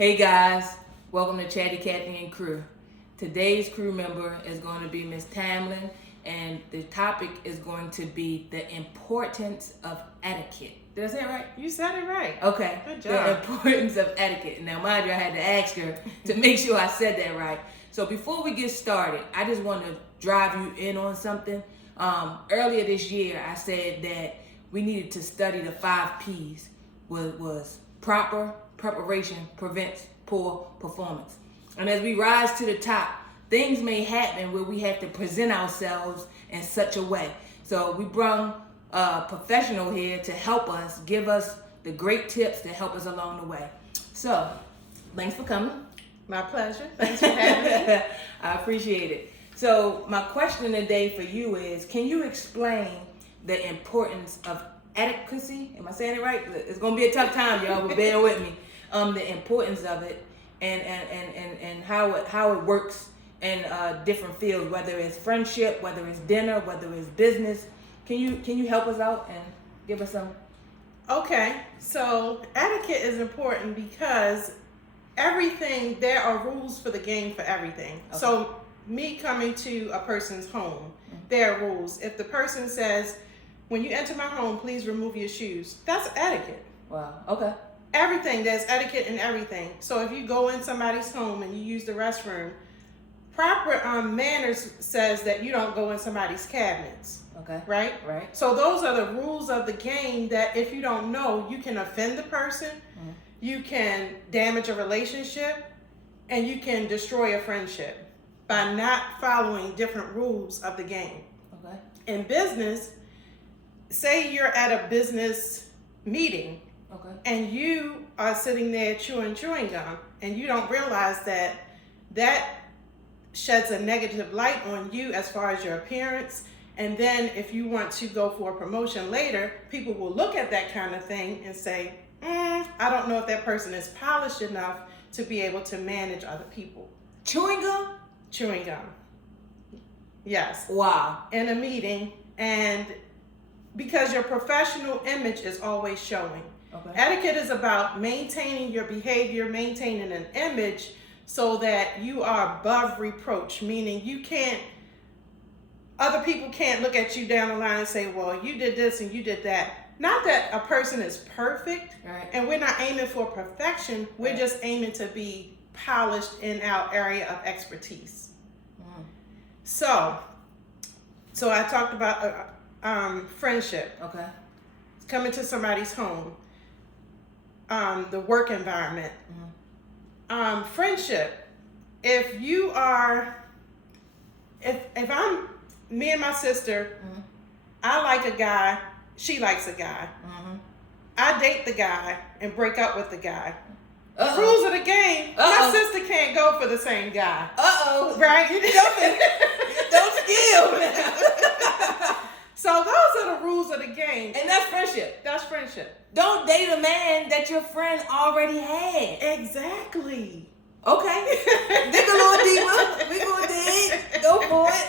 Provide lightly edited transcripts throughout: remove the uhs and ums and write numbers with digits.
Hey guys, welcome to Chatty Cathy and Crew. Today's crew member is going to be Miss Tamlin, and the topic is going to be the importance of etiquette. Did I say it right? You said it right. Okay. Good job. The importance of etiquette. Now, mind you, I had to ask her to make sure I said that right. So before we get started, I just want to drive you in on something. Earlier this year, I said that we needed to study the 5 P's. Was proper preparation prevents poor performance. And as we rise to the top, things may happen where we have to present ourselves in such a way. So we brought a professional here to help us, give us the great tips to help us along the way. So, thanks for coming. My pleasure. Thanks for having me. I appreciate it. So, my question today for you is, can you explain the importance of adequacy? Am I saying it right? It's going to be a tough time, y'all, but bear with me. The importance of it and how it works in different fields, whether it's friendship, whether it's dinner, whether it's business. Can you help us out and give us some? Okay, so etiquette is important because there are rules for the game for everything. Okay. So me coming to a person's home, there are rules. If the person says, when you enter my home, please remove your shoes, that's etiquette. Wow, okay. Everything, there's etiquette in everything. So if you go in somebody's home and you use the restroom, proper manners says that you don't go in somebody's cabinets. Okay. Right? Right. So those are the rules of the game that if you don't know, you can offend the person, you can damage a relationship, and you can destroy a friendship by not following different rules of the game. Okay. In business, say you're at a business meeting. Okay. And you are sitting there chewing gum, and you don't realize that sheds a negative light on you as far as your appearance. And then if you want to go for a promotion later, people will look at that kind of thing and say, I don't know if that person is polished enough to be able to manage other people. Chewing gum? Chewing gum. Yes. Wow. In a meeting, and because your professional image is always showing. Okay. Etiquette is about maintaining your behavior, maintaining an image so that you are above reproach, meaning other people can't look at you down the line and say, well, you did this and you did that. Not that a person is perfect, right. And we're not aiming for perfection, we're just aiming to be polished in our area of expertise. So I talked about friendship. Okay. Coming to somebody's home. The work environment. Friendship. If I'm me and my sister, I like a guy, she likes a guy. I date the guy and break up with the guy. The rules of the game, my sister can't go for the same guy. Right? Don't skill. So those are the rules of the game. And that's friendship. That's friendship. Don't date a man that your friend already had. Exactly. Okay. Dig a little deeper. We gonna dig. Go for it.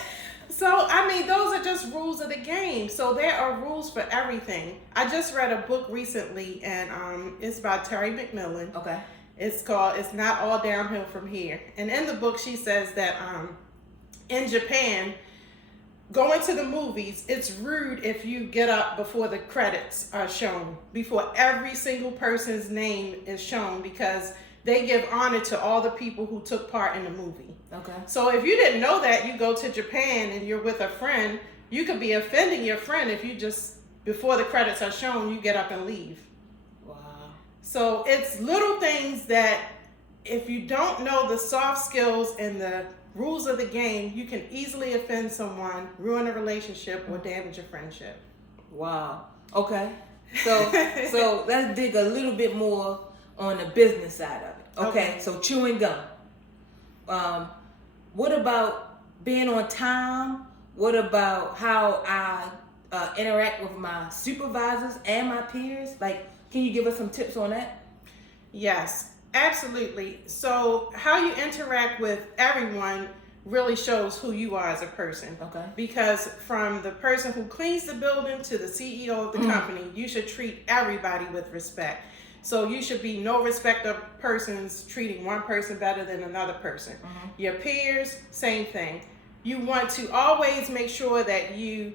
So, those are just rules of the game. So there are rules for everything. I just read a book recently, and it's by Terry McMillan. Okay. It's called It's Not All Downhill From Here. And in the book, she says that in Japan, going to the movies, it's rude if you get up before the credits are shown, before every single person's name is shown, because they give honor to all the people who took part in the movie. Okay. So if you didn't know that, you go to Japan and you're with a friend, you could be offending your friend if you just, before the credits are shown, you get up and leave. Wow. So it's little things that if you don't know the soft skills and the rules of the game, you can easily offend someone, ruin a relationship, or damage a friendship. Wow. Okay. So let's dig a little bit more on the business side of it. Okay. So chewing gum. What about being on time? What about how I interact with my supervisors and my peers? Like, can you give us some tips on that? Yes. Absolutely. So how you interact with everyone really shows who you are as a person. Okay. Because from the person who cleans the building to the CEO of the company, you should treat everybody with respect. So you should be no respect of persons, treating one person better than another person. Your peers, same thing. You want to always make sure that you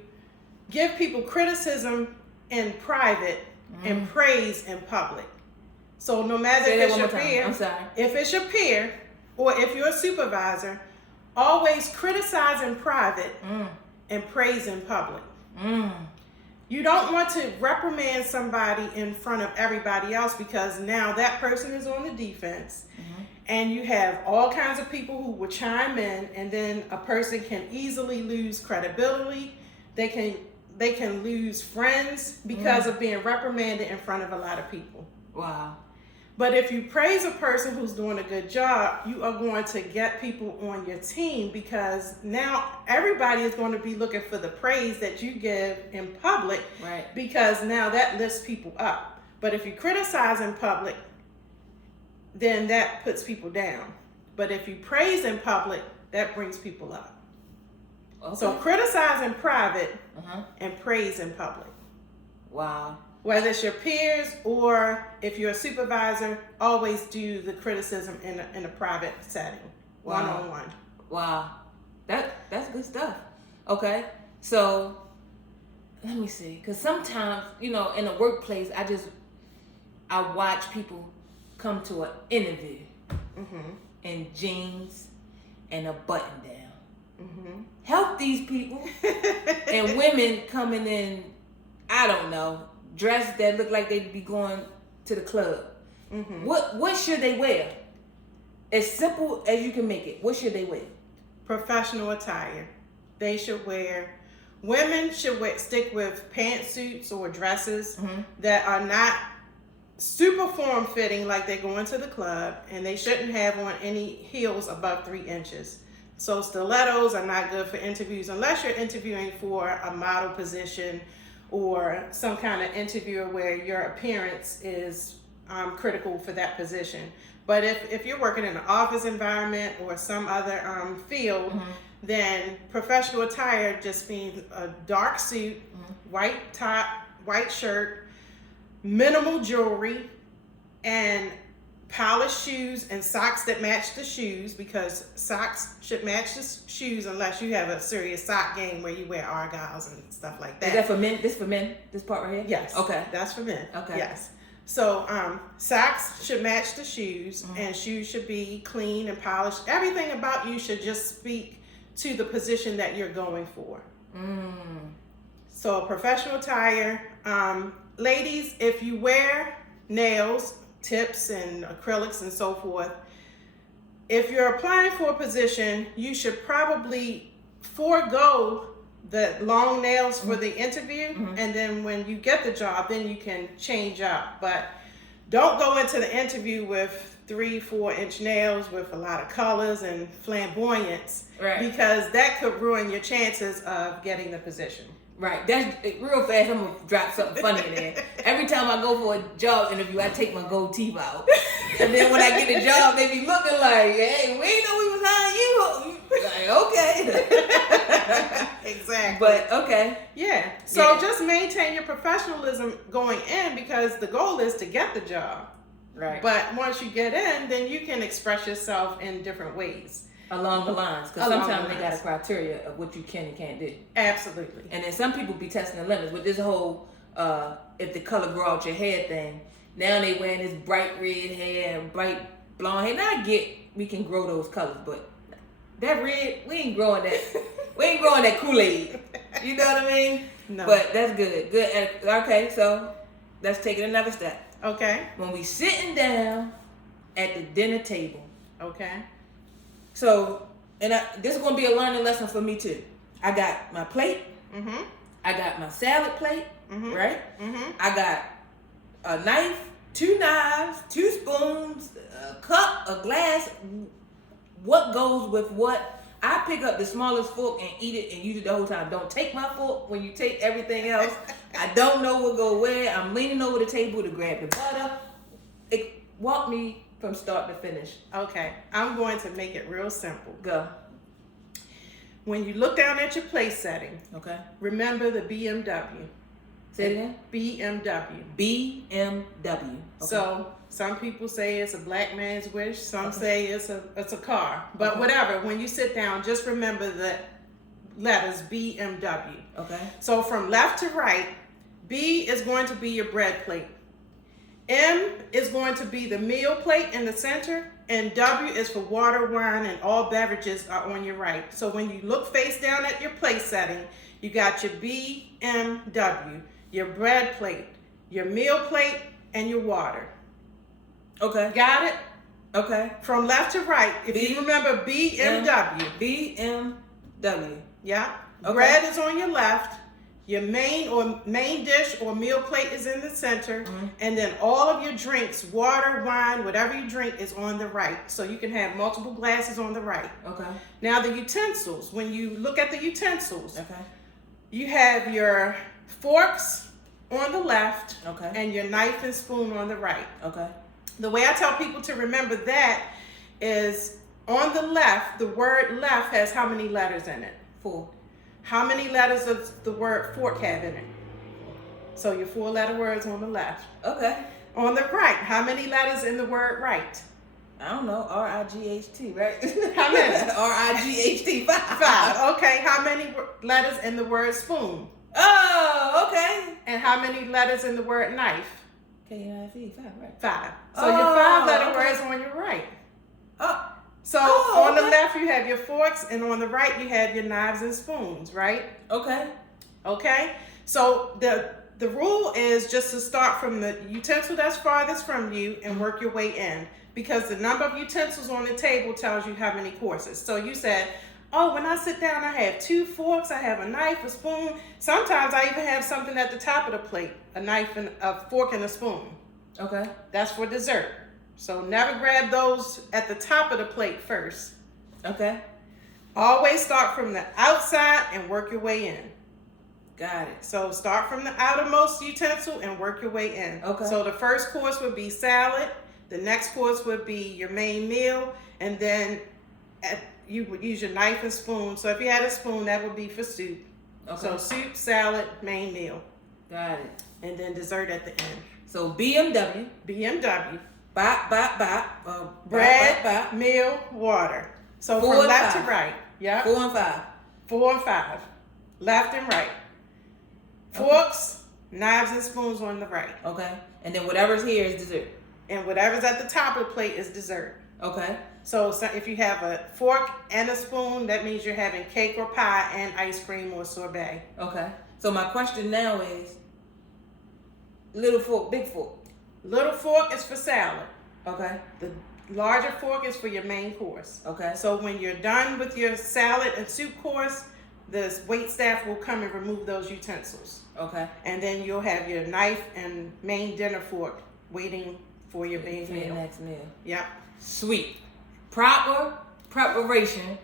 give people criticism in private and praise in public. So no matter if it's your peer, if it's your peer or if you're a supervisor, always criticize in private and praise in public. You don't want to reprimand somebody in front of everybody else, because now that person is on the defense, and you have all kinds of people who will chime in, and then a person can easily lose credibility. They can lose friends because of being reprimanded in front of a lot of people. Wow. But if you praise a person who's doing a good job, you are going to get people on your team, because now everybody is going to be looking for the praise that you give in public, right? Because now that lifts people up. But if you criticize in public, then that puts people down. But if you praise in public, that brings people up. Okay. So criticize in private and praise in public. Wow. Whether it's your peers or if you're a supervisor, always do the criticism in a private setting, one-on-one. Wow, that's good stuff. Okay, so let me see, because sometimes, in the workplace, I watch people come to an interview in jeans and a button down. Help these people. And women coming in, I don't know, dressed that look like they'd be going to the club. What should they wear? As simple as you can make it. What should they wear? Professional attire. They should wear. Women should stick with pantsuits or dresses that are not super form fitting, like they're going to the club, and they shouldn't have on any heels above 3 inches. So stilettos are not good for interviews unless you're interviewing for a model position or some kind of interview where your appearance is critical for that position. But if you're working in an office environment or some other field, then professional attire just means a dark suit, white top, white shirt, minimal jewelry, and polished shoes and socks that match the shoes, because socks should match the shoes unless you have a serious sock game where you wear argyles and stuff like that. Is that for men? This for men? This part right here? Yes. Okay. That's for men. Okay. Yes. So socks should match the shoes, and shoes should be clean and polished. Everything about you should just speak to the position that you're going for. So professional attire. Ladies, if you wear nails, tips and acrylics and so forth, if you're applying for a position, you should probably forego the long nails for the interview, and then when you get the job, then you can change up. But don't go into the interview with 3-4 inch nails with a lot of colors and flamboyance, because that could ruin your chances of getting the position. Right. That's real fast. I'm gonna drop something funny in there. Every time I go for a job interview, I take my gold teeth out, and then when I get the job, they be looking like, "Hey, we didn't know we was hiring you." Like, okay. Exactly. But okay. Yeah. So just maintain your professionalism going in, because the goal is to get the job. Right. But once you get in, then you can express yourself in different ways. Along the lines, because sometimes they got a criteria of what you can and can't do. Absolutely. And then some people be testing the limits with this whole if the color grow out your hair thing. Now they wearing this bright red hair and bright blonde hair. Now I get we can grow those colors, but that red, we ain't growing that. We ain't growing that Kool-Aid. You know what I mean? No. But that's good. Good. Okay, so let's take it another step. Okay. When we sitting down at the dinner table. Okay. So, this is going to be a learning lesson for me too. I got my plate. I got my salad plate, right? I got a knife, 2 knives, 2 spoons, a cup, a glass. What goes with what? I pick up the smallest fork and eat it and use it the whole time. Don't take my fork when you take everything else. I don't know what go where. I'm leaning over the table to grab the butter. Walk me from start to finish. Okay, I'm going to make it real simple. Go. When you look down at your place setting, okay, remember the BMW. Say it again. BMW. BMW. Okay. So some people say it's a black man's wish. Some say it's a car. But whatever. When you sit down, just remember the letters BMW. Okay. So from left to right, B is going to be your bread plate. M is going to be the meal plate in the center. And W is for water, wine, and all beverages are on your right. So when you look face down at your plate setting, you got your BMW, your bread plate, your meal plate, and your water. Okay. Got it? Okay. From left to right, if you remember BMW. BMW. Yeah. Okay. Bread is on your left. Your main dish or meal plate is in the center, and then all of your drinks, water, wine, whatever you drink, is on the right. So you can have multiple glasses on the right. Okay. Now the utensils, when you look at the utensils, you have your forks on the left, and your knife and spoon on the right. Okay. The way I tell people to remember that is on the left, the word left has how many letters in it? 4. How many letters does the word fork have in it? So your 4-letter words on the left. Okay. On the right, how many letters in the word right? I don't know. R-I-G-H-T, right? How many? R-I-G-H-T, 5. 5. Okay. How many letters in the word spoon? Oh, okay. And how many letters in the word knife? K-N-I-F-E, 5, right? 5. So your 5-letter words on your right. Oh. So on the left you have your forks, and on the right you have your knives and spoons, right? Okay. Okay. So the rule is just to start from the utensil that's farthest from you and work your way in, because the number of utensils on the table tells you how many courses. So you said, oh, when I sit down, I have 2 forks, I have a knife, a spoon. Sometimes I even have something at the top of the plate, a knife and a fork and a spoon. Okay. That's for dessert. So never grab those at the top of the plate first. Okay. Always start from the outside and work your way in. Got it. So start from the outermost utensil and work your way in. Okay. So the first course would be salad. The next course would be your main meal. And then you would use your knife and spoon. So if you had a spoon, that would be for soup. Okay. So soup, salad, main meal. Got it. And then dessert at the end. So BMW. BMW. Bread, meal, water. So from left to right. Yeah. 4 and 5. 4 and 5. Left and right. Forks, knives and spoons on the right. Okay. And then whatever's here is dessert. And whatever's at the top of the plate is dessert. Okay. So if you have a fork and a spoon, that means you're having cake or pie and ice cream or sorbet. Okay. So my question now is, little fork, big fork. Little fork is for salad. Okay. The larger fork is for your main course. Okay. So when you're done with your salad and soup course, the wait staff will come and remove those utensils. Okay. And then you'll have your knife and main dinner fork waiting for your main meal. Next meal. Yep. Sweet. Proper preparation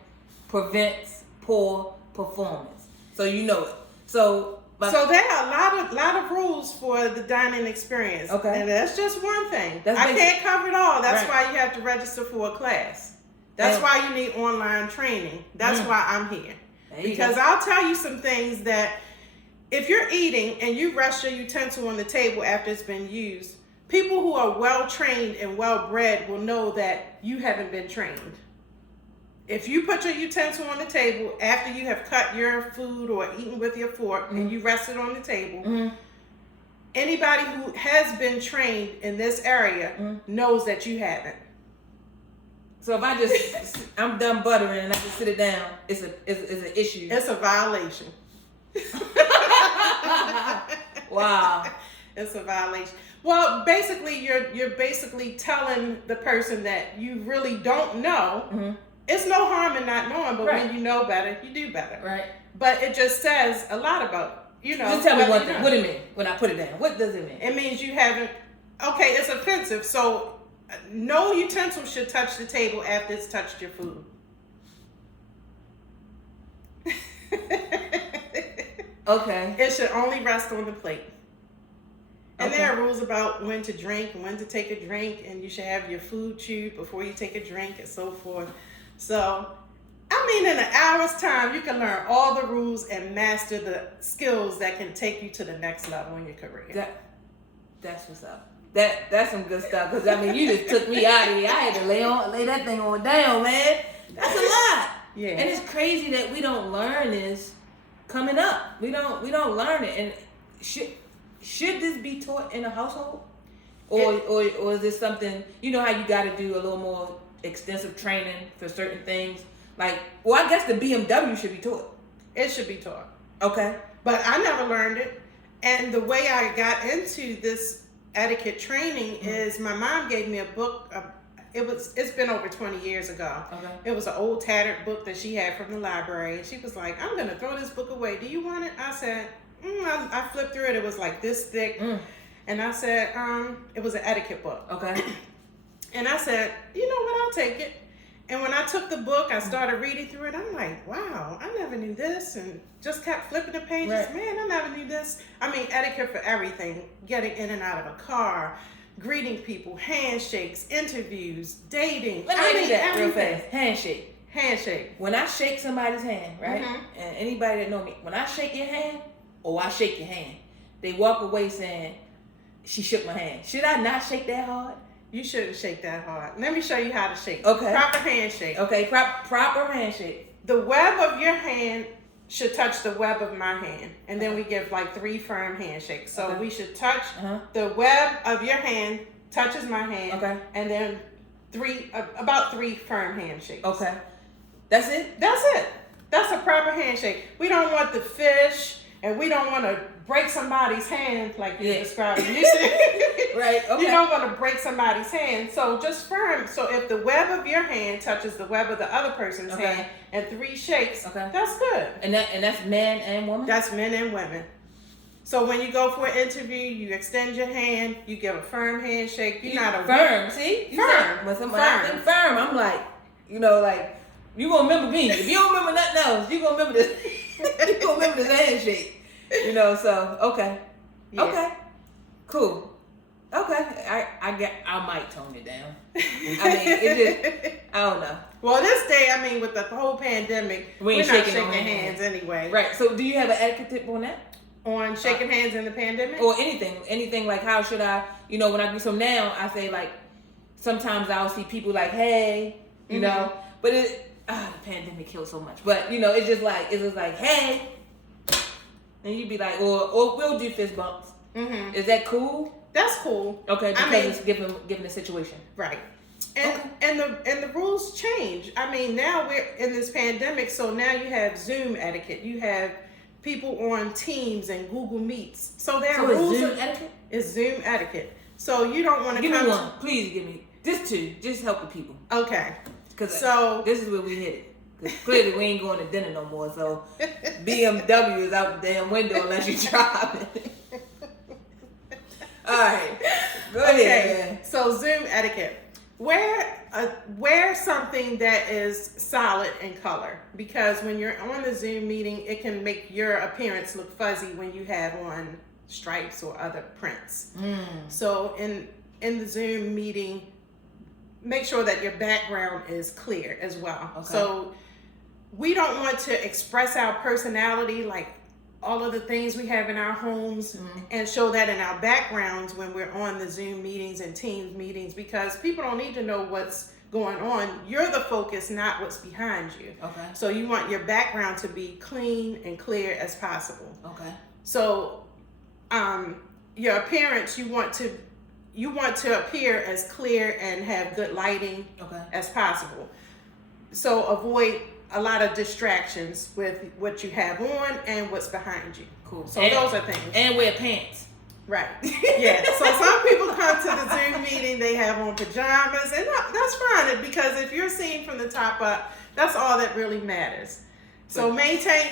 prevents poor performance. So you know it. So there are a lot of rules for the dining experience. Okay. And that's just one thing. I can't cover it all. That's why you have to register for a class. That's why you need online training. That's why I'm here. Because I'll tell you some things that if you're eating and you rest your utensil on the table after it's been used, people who are well trained and well bred will know that you haven't been trained. If you put your utensil on the table after you have cut your food or eaten with your fork and you rest it on the table, anybody who has been trained in this area knows that you haven't. So if I'm done buttering and I just sit it down, it's an issue. It's a violation. Wow. It's a violation. Well, basically, you're basically telling the person that you really don't know. It's no harm in not knowing, but when you know better, you do better. Right. But it just says a lot about, Just tell me one thing. What do it mean when I put it down? What does it mean? It means you haven't. Okay, it's offensive. So no utensil should touch the table after it's touched your food. Okay. It should only rest on the plate. And there are rules about when to drink and when to take a drink, and you should have your food chewed before you take a drink and so forth. So I mean, in an hour's time, you can learn all the rules and master the skills that can take you to the next level in your career. That's what's up. That's some good stuff. Because, I mean, you just took me out of here. I had to lay that thing on down, man. That's a lot. Yeah. And it's crazy that we don't learn this coming up. We don't learn it. And should this be taught in a household? Or is this something, you know how you got to do a little more extensive training for certain things? Like, well, I guess the BMW should be taught. It should be taught. Okay. But I never learned it. And the way I got into this etiquette training is my mom gave me a book. It's been over 20 years ago. Okay. It was an old tattered book that she had from the library. And she was like, I'm going to throw this book away. Do you want it? I said, I flipped through it. It was like this thick. And I said, it was an etiquette book. Okay. And I said, you know what, I'll take it. And when I took the book, I started reading through it. I'm like, wow, I never knew this. And just kept flipping the pages. Right. Man, I never knew this. I mean, etiquette for everything. Getting in and out of a car, greeting people, handshakes, interviews, dating. Let me do that real everything. fast. Handshake. Handshake. When I shake somebody's hand, right? Mhm. And anybody that know me, when I shake your hand, or I shake your hand, they walk away saying, she shook my hand. Should I not shake that hard? You shouldn't shake that hard. Let me show you how to shake. Okay. Proper handshake. Okay, proper handshake. The web of your hand should touch the web of my hand. And then we give like 3 firm handshakes. So we should touch the web of your hand touches my hand. Okay. And then about 3 firm handshakes. Okay. That's it? That's it. That's a proper handshake. We don't want the fish, and we don't want to break somebody's hand like you described. Right, okay. You don't want to break somebody's hand. So just firm. So if the web of your hand touches the web of the other person's hand and 3 shakes, that's good. And that's man and woman? That's men and women. So when you go for an interview, you extend your hand, you give a firm handshake. You're not a firm. See? Firm. When somebody firm, I'm like, you gonna remember me. If you don't remember nothing else, you gonna remember this. You gonna remember this handshake. So okay. Yeah. Okay. Cool. Okay. I might tone it down. I mean, it just, I don't know. Well, this day, I mean, with the whole pandemic, we're not shaking hands anyway. Right. So do you have an etiquette tip on that? On shaking hands in the pandemic? Or anything like how should I, when I do so now, I say like, sometimes I'll see people like, hey, you know, but the pandemic killed so much. But, it's just like, hey, and you'd be like, or we'll do fist bumps. Mm-hmm. Is that cool? That's cool. Okay, because it's given the situation. Right. And the rules change. I mean, now we're in this pandemic, so now you have Zoom etiquette. You have people on Teams and Google Meets. So there are rules. Zoom etiquette? It's Zoom etiquette. So you don't want to give me one. Please give me just 2. Just help the people. Okay. Because this is where we hit it. Because clearly we ain't going to dinner no more. So BMW is out the damn window unless you drive it. All right. Go ahead. Man. So Zoom etiquette. Wear something that is solid in color, because when you're on the Zoom meeting, it can make your appearance look fuzzy when you have on stripes or other prints. So in the Zoom meeting, make sure that your background is clear as well. Okay. So we don't want to express our personality, like all of the things we have in our homes, and show that in our backgrounds when we're on the Zoom meetings and Teams meetings, because people don't need to know what's going on. You're the focus, not what's behind you. Okay. So you want your background to be clean and clear as possible. Okay. So your appearance, you want to appear as clear and have good lighting as possible. So avoid a lot of distractions with what you have on and what's behind you. Cool. So those are things. And wear pants. Right. Yeah. So some people come to the Zoom meeting, they have on pajamas, and that's fine, because if you're seen from the top up, that's all that really matters. So maintain,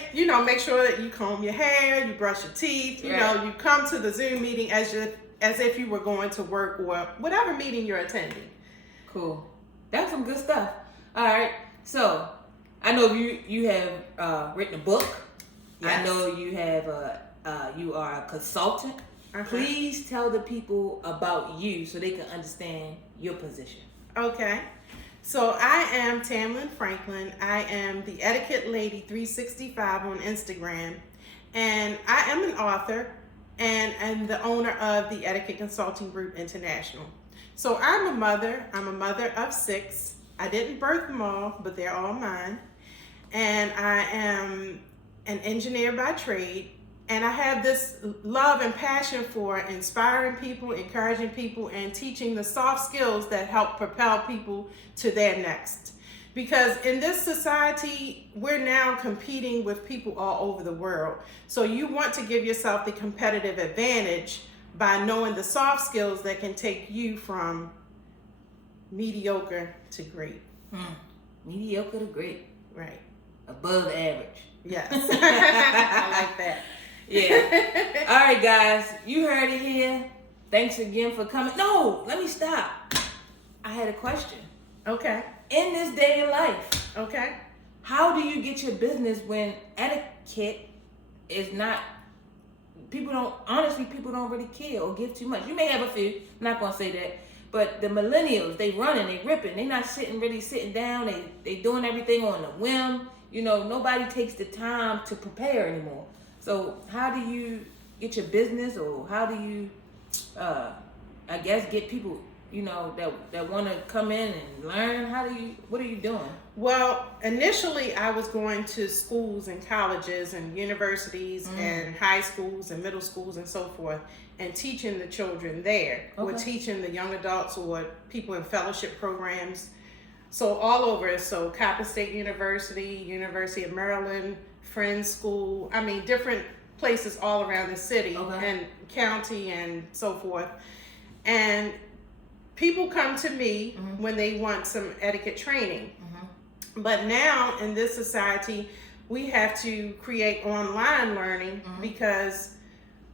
make sure that you comb your hair, you brush your teeth, you come to the Zoom meeting as if you were going to work or whatever meeting you're attending. Cool. That's some good stuff. All right. So I know you have written a book. Yes. I know you have you are a consultant. Please tell the people about you so they can understand your position. Okay. So I am Tamlin Franklin. I am the Etiquette Lady 365 on Instagram. And I am an author and I'm the owner of the Etiquette Consulting Group International. So I'm a mother. I'm a mother of 6. I didn't birth them all, but they're all mine. And I am an engineer by trade. And I have this love and passion for inspiring people, encouraging people, and teaching the soft skills that help propel people to their next. Because in this society, we're now competing with people all over the world. So you want to give yourself the competitive advantage by knowing the soft skills that can take you from mediocre to great. Mediocre to great. Right. Above average. Yes. I like that. Yeah. All right, guys. You heard it here. Thanks again for coming. No, let me stop. I had a question. Okay. In this day and life, okay, how do you get your business when etiquette is not, people don't really care or give too much. You may have a few, I'm not going to say that, but the millennials, they running, they ripping, they not sitting down, they doing everything on a whim. You know, nobody takes the time to prepare anymore. So how do you get your business, or how do you, I guess, get people, you know, that want to come in and learn? What are you doing? Well, initially I was going to schools and colleges and universities and high schools and middle schools and so forth, and teaching the children there, or teaching the young adults or people in fellowship programs. So all over. So Coppin State University, University of Maryland, Friends School, I mean different places all around the city and county and so forth. And people come to me when they want some etiquette training. But now in this society, we have to create online learning because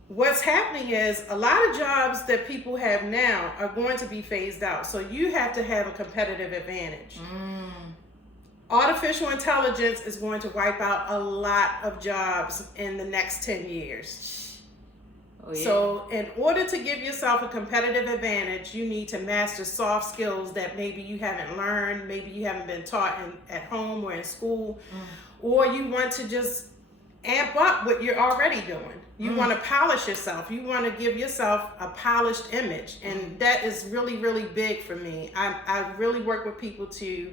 what's happening is a lot of jobs that people have now are going to be phased out. So you have to have a competitive advantage. Artificial intelligence is going to wipe out a lot of jobs in the next 10 years. Oh, yeah. So in order to give yourself a competitive advantage, you need to master soft skills that maybe you haven't learned, maybe you haven't been taught at home or in school, or you want to just amp up what you're already doing. You want to polish yourself. You want to give yourself a polished image. And that is really, really big for me. I really work with people to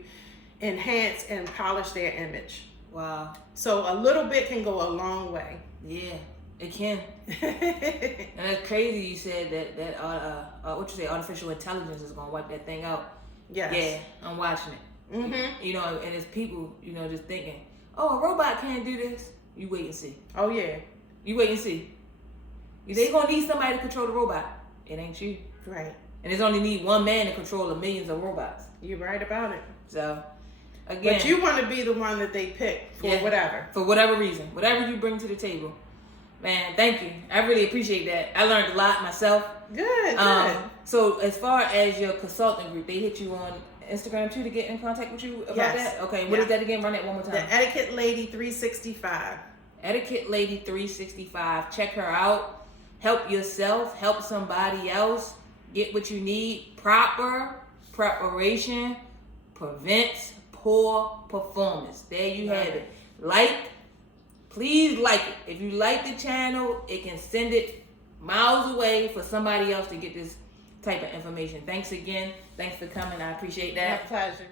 enhance and polish their image. Wow. So a little bit can go a long way. Yeah, it can. And it's crazy you said that artificial intelligence is going to wipe that thing out. Yes. Yeah, I'm watching it. You know, and it's people, you know, just thinking, oh, a robot can't do this. You wait and see. Oh, yeah. You wait and see. They going to need somebody to control the robot. It ain't you. Right. And there's only need one man to control the millions of robots. You're right about it. So, again. But you want to be the one that they pick for whatever. For whatever reason. Whatever you bring to the table. Man, thank you. I really appreciate that. I learned a lot myself. Good. So, as far as your consulting group, they hit you on Instagram too to get in contact with you about that? Okay, what is that again? Run that one more time. The Etiquette Lady 365. Etiquette Lady 365. Check her out. Help yourself. Help somebody else. Get what you need. Proper preparation prevents poor performance. There you have it. Please like it. If you like the channel, it can send it miles away for somebody else to get this type of information. Thanks again. Thanks for coming. I appreciate that. My pleasure.